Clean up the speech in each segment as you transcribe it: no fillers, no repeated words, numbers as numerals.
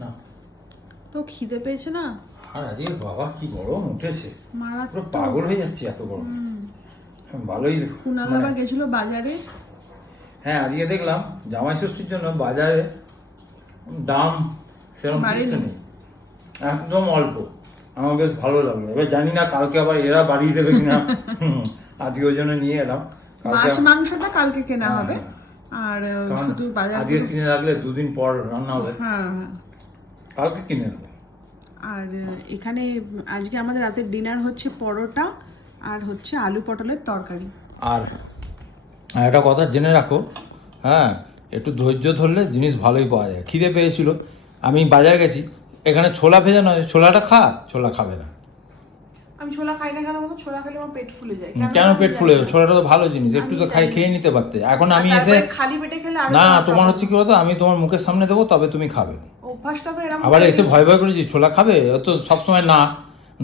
না তো খিদে পেয়েছে না? আর আজকে বাবা কি গরম উঠেছে, মারাত্মক। পুরো পাগল হয়ে যাচ্ছে এত গরম। ভালোই কুনাল আবার গেছিল বাজারে। হ্যাঁ আজকে দেখলাম জামাই ষষ্ঠীর জন্য বাজারে দাম সেরকম কিছু নেই, একদম অল্প। আমার বেশ ভালো লাগলো। এবার জানি না কালকে আবার এরা বাড়িয়ে দেবে কিনা। আজকে ওই জন্য নিয়ে এলাম। মাছ মাংসটা কালকে কেনা হবে, আর শুধু বাজার আজকে কিনে রাখলে দুদিন পর রান্না হবে। হ্যাঁ, কালকে কিনে নেবো। আর এখানে আজকে আমাদের রাতের ডিনার হচ্ছে পরোটা আর হচ্ছে আলু পটলের তরকারি। আর একটা কথা জেনে রাখো, হ্যাঁ একটু ধৈর্য ধরলে জিনিস ভালোই পাওয়া যায়। খিদে পেয়েছিল, আমি বাজার গেছি, এখানে ছোলা ভেজা নয়, ছোলাটা খা, ছোলা খাবে না। আমি ছোলা খাই না কেন বলতো? ছোলা খেলে আমার পেট ফুলে যায়। কেন পেট ফুলে যাবে? ছোলাটা তো ভালো জিনিস, একটু তো খেয়ে নিতে পারতে। এখন আমি এসে খালি পেটে খেলে না, তোমার হচ্ছে কি বলতো, আমি তোমার মুখের সামনে দেবো তবে তুমি খাবে। অভ্যাসটা তো এরকম। আবার এসে ভয় ভয় করেছি ছোলা খাবে, ও তো সবসময় না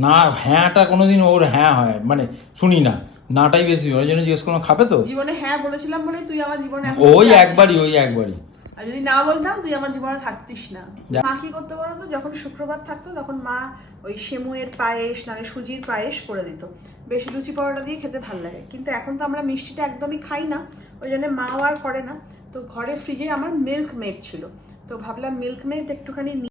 না, হ্যাঁটা কোনোদিন ওর হ্যাঁ হয়, মানে শুনি না, নাটাই বেশি। ওই জন্য জিজ্ঞেস করলাম খাবে তো। জীবনে হ্যাঁ বলেছিলাম বলে তুই আমার জীবনে ওই একবারই। আর যদি না বলতাম তুই আমার জীবনে থাকতিস না। মা কি করতে বলো তো, যখন শুক্রবার থাকতো তখন মা ওই সেমুয়ের পায়েস নাহলে সুজির পায়েস করে দিত, বেশি লুচি পরোটা দিয়ে খেতে ভালো লাগে। কিন্তু এখন তো আমরা মিষ্টিটা একদমই খাই না, ওই জন্য মাও আর করে না। তো ঘরে ফ্রিজে আমার মিল্ক মেড ছিল, তো ভাবলাম মিল্ক মেড একটুখানি